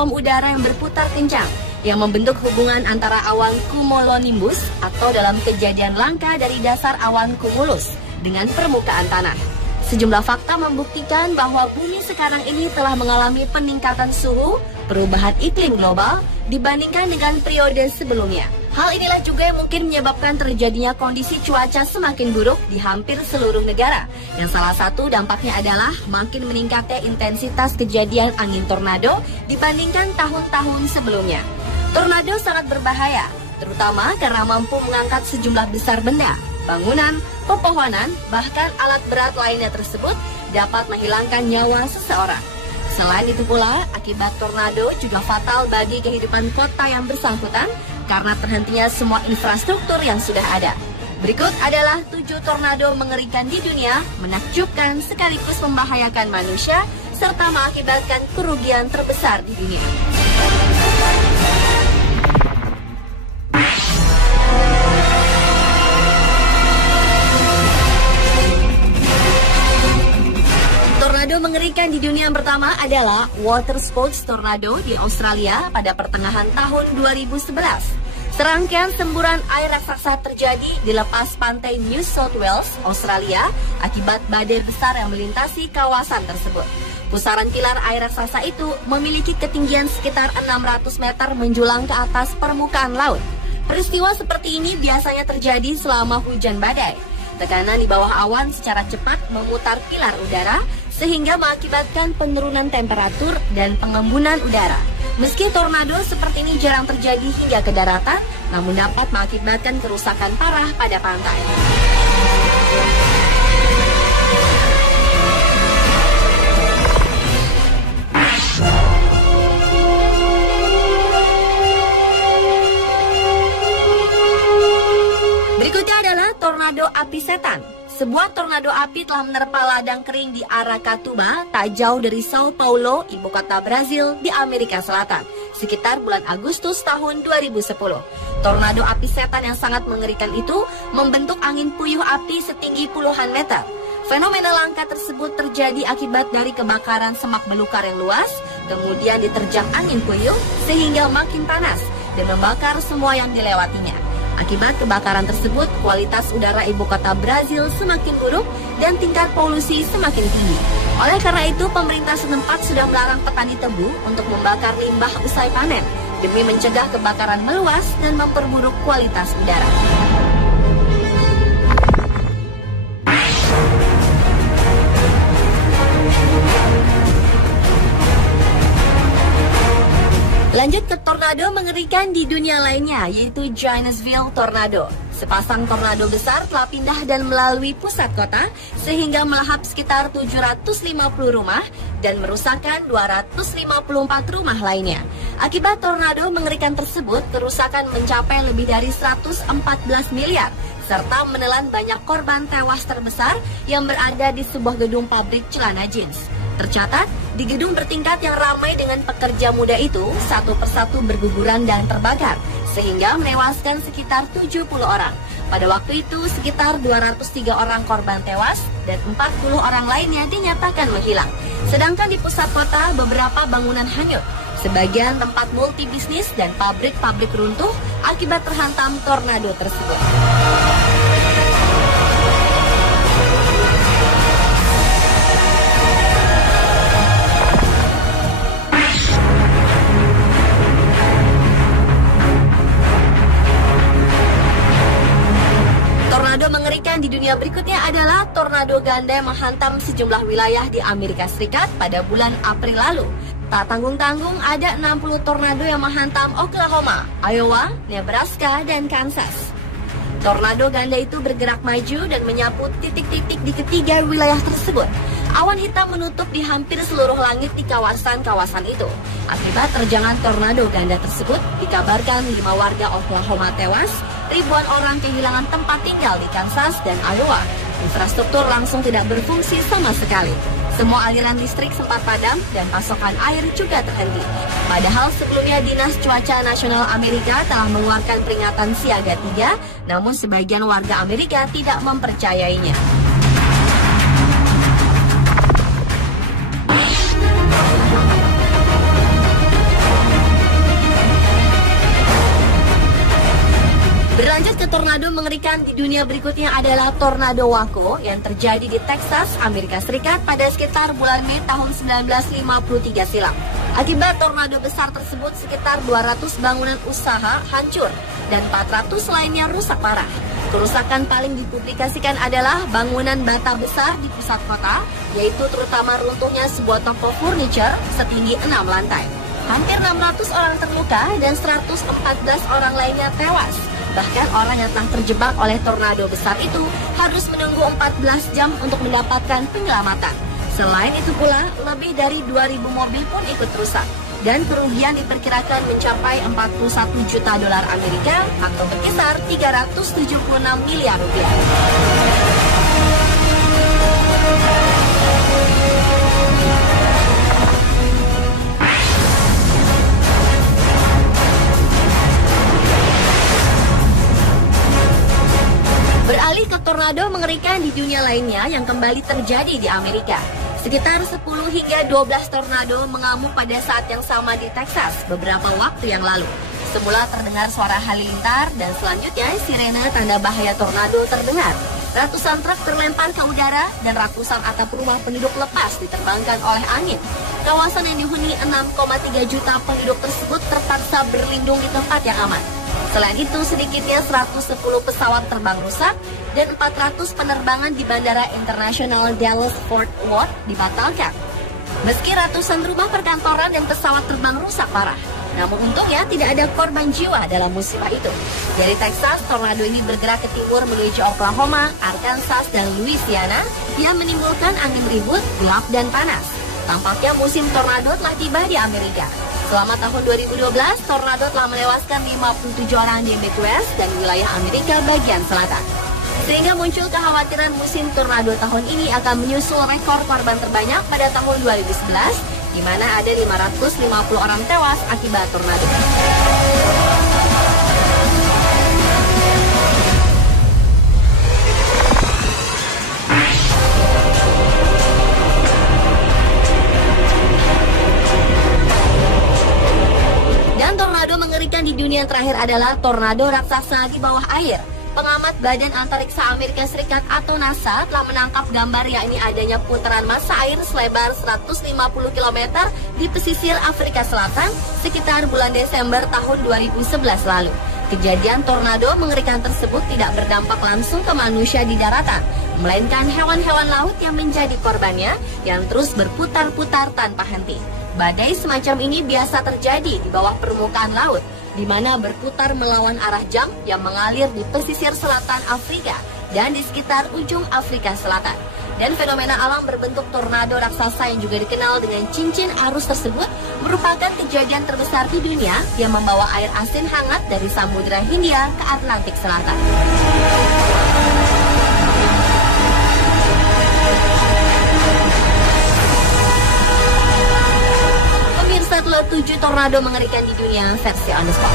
kolom udara yang berputar kencang yang membentuk hubungan antara awan cumulonimbus atau dalam kejadian langka dari dasar awan cumulus dengan permukaan tanah. Sejumlah fakta membuktikan bahwa bumi sekarang ini telah mengalami peningkatan suhu, perubahan iklim global dibandingkan dengan periode sebelumnya. Hal inilah juga yang mungkin menyebabkan terjadinya kondisi cuaca semakin buruk di hampir seluruh negara. Yang salah satu dampaknya adalah makin meningkatnya intensitas kejadian angin tornado dibandingkan tahun-tahun sebelumnya. Tornado sangat berbahaya, terutama karena mampu mengangkat sejumlah besar benda, bangunan, pepohonan, bahkan alat berat lainnya tersebut dapat menghilangkan nyawa seseorang. Selain itu pula, akibat tornado juga fatal bagi kehidupan kota yang bersangkutan karena terhentinya semua infrastruktur yang sudah ada. Berikut adalah 7 tornado mengerikan di dunia, menakjubkan sekaligus membahayakan manusia, serta mengakibatkan kerugian terbesar di dunia. Tornado mengerikan di dunia yang pertama adalah water spouts tornado di Australia pada pertengahan tahun 2011. Serangkaian semburan air raksasa terjadi di lepas pantai New South Wales, Australia, akibat badai besar yang melintasi kawasan tersebut. Pusaran pilar air raksasa itu memiliki ketinggian sekitar 600 meter menjulang ke atas permukaan laut. Peristiwa seperti ini biasanya terjadi selama hujan badai. Tekanan di bawah awan secara cepat memutar pilar udara, sehingga mengakibatkan penurunan temperatur dan pengembunan udara. Meski tornado seperti ini jarang terjadi hingga ke daratan, namun dapat mengakibatkan kerusakan parah pada pantai. Berikutnya adalah tornado api setan. Sebuah tornado api telah menerpa ladang kering di Aracatuba, tak jauh dari Sao Paulo, ibu kota Brazil di Amerika Selatan, sekitar bulan Agustus tahun 2010. Tornado api setan yang sangat mengerikan itu membentuk angin puyuh api setinggi puluhan meter. Fenomena langka tersebut terjadi akibat dari kebakaran semak belukar yang luas, kemudian diterjang angin puyuh sehingga makin panas dan membakar semua yang dilewatinya. Akibat kebakaran tersebut, kualitas udara ibu kota Brazil semakin buruk dan tingkat polusi semakin tinggi. Oleh karena itu, pemerintah setempat sudah melarang petani tebu untuk membakar limbah usai panen demi mencegah kebakaran meluas dan memperburuk kualitas udara. Lanjut ke tornado mengerikan di dunia lainnya, yaitu Johannesville Tornado. Sepasang tornado besar telah pindah dan melalui pusat kota, sehingga melahap sekitar 750 rumah dan merusakkan 254 rumah lainnya. Akibat tornado mengerikan tersebut, kerusakan mencapai lebih dari 114 miliar, serta menelan banyak korban tewas terbesar yang berada di sebuah gedung pabrik celana jeans. Tercatat, di gedung bertingkat yang ramai dengan pekerja muda itu, satu persatu berguguran dan terbakar, sehingga menewaskan sekitar 70 orang. Pada waktu itu, sekitar 203 orang korban tewas dan 40 orang lainnya dinyatakan menghilang. Sedangkan di pusat kota, beberapa bangunan hanyut. Sebagian tempat multi bisnis dan pabrik-pabrik runtuh akibat terhantam tornado tersebut. Tornado mengerikan di dunia berikutnya adalah tornado ganda yang menghantam sejumlah wilayah di Amerika Serikat pada bulan April lalu. Tak tanggung-tanggung ada 60 tornado yang menghantam Oklahoma, Iowa, Nebraska, dan Kansas. Tornado ganda itu bergerak maju dan menyapu titik-titik di ketiga wilayah tersebut. Awan hitam menutup di hampir seluruh langit di kawasan-kawasan itu. Akibat terjangan tornado ganda tersebut, dikabarkan 5 warga Oklahoma tewas, ribuan orang kehilangan tempat tinggal di Kansas dan Iowa. Infrastruktur langsung tidak berfungsi sama sekali. Semua aliran listrik sempat padam dan pasokan air juga terhenti. Padahal sebelumnya Dinas Cuaca Nasional Amerika telah mengeluarkan peringatan siaga 3, namun sebagian warga Amerika tidak mempercayainya. Berlanjut ke tornado mengerikan di dunia berikutnya adalah tornado Waco yang terjadi di Texas, Amerika Serikat pada sekitar bulan Mei tahun 1953 silam. Akibat tornado besar tersebut, sekitar 200 bangunan usaha hancur dan 400 lainnya rusak parah. Kerusakan paling dipublikasikan adalah bangunan bata besar di pusat kota, yaitu terutama runtuhnya sebuah toko furniture setinggi 6 lantai. Hampir 600 orang terluka dan 114 orang lainnya tewas. Bahkan orang yang telah terjebak oleh tornado besar itu harus menunggu 14 jam untuk mendapatkan penyelamatan. Selain itu pula, lebih dari 2.000 mobil pun ikut rusak. Dan kerugian diperkirakan mencapai 41 juta dolar Amerika atau berkisar 376 miliar rupiah. Beralih ke tornado mengerikan di dunia lainnya yang kembali terjadi di Amerika. Sekitar 10 hingga 12 tornado mengamuk pada saat yang sama di Texas beberapa waktu yang lalu. Semula terdengar suara halilintar dan selanjutnya sirene tanda bahaya tornado terdengar. Ratusan truk terlempar ke udara dan ratusan atap rumah penduduk lepas diterbangkan oleh angin. Kawasan yang dihuni 6,3 juta penduduk tersebut terpaksa berlindung di tempat yang aman. Selain itu, sedikitnya 110 pesawat terbang rusak dan 400 penerbangan di Bandara Internasional Dallas-Fort Worth dibatalkan. Meski ratusan rumah perkantoran dan pesawat terbang rusak parah, namun untungnya tidak ada korban jiwa dalam musibah itu. Dari Texas, tornado ini bergerak ke timur menuju Oklahoma, Arkansas, dan Louisiana yang menimbulkan angin ribut, gelap, dan panas. Tampaknya musim tornado telah tiba di Amerika. Selama tahun 2012, tornado telah menewaskan 57 orang di Midwest dan wilayah Amerika bagian selatan. Sehingga muncul kekhawatiran musim tornado tahun ini akan menyusul rekor korban terbanyak pada tahun 2011, di mana ada 550 orang tewas akibat tornado. Mengerikan di dunia yang terakhir adalah tornado raksasa di bawah air. Pengamat Badan Antariksa Amerika Serikat atau NASA telah menangkap gambar yakni adanya putaran massa air selebar 150 km di pesisir Afrika Selatan sekitar bulan Desember tahun 2011 lalu. Kejadian tornado mengerikan tersebut tidak berdampak langsung ke manusia di daratan, melainkan hewan-hewan laut yang menjadi korbannya yang terus berputar-putar tanpa henti. Badai semacam ini biasa terjadi di bawah permukaan laut, di mana berputar melawan arah jam yang mengalir di pesisir selatan Afrika dan di sekitar ujung Afrika Selatan. Dan fenomena alam berbentuk tornado raksasa yang juga dikenal dengan cincin arus tersebut merupakan kejadian terbesar di dunia yang membawa air asin hangat dari Samudra Hindia ke Atlantik Selatan. Pemirsa, telah 7 tornado mengerikan di dunia versi on the spot.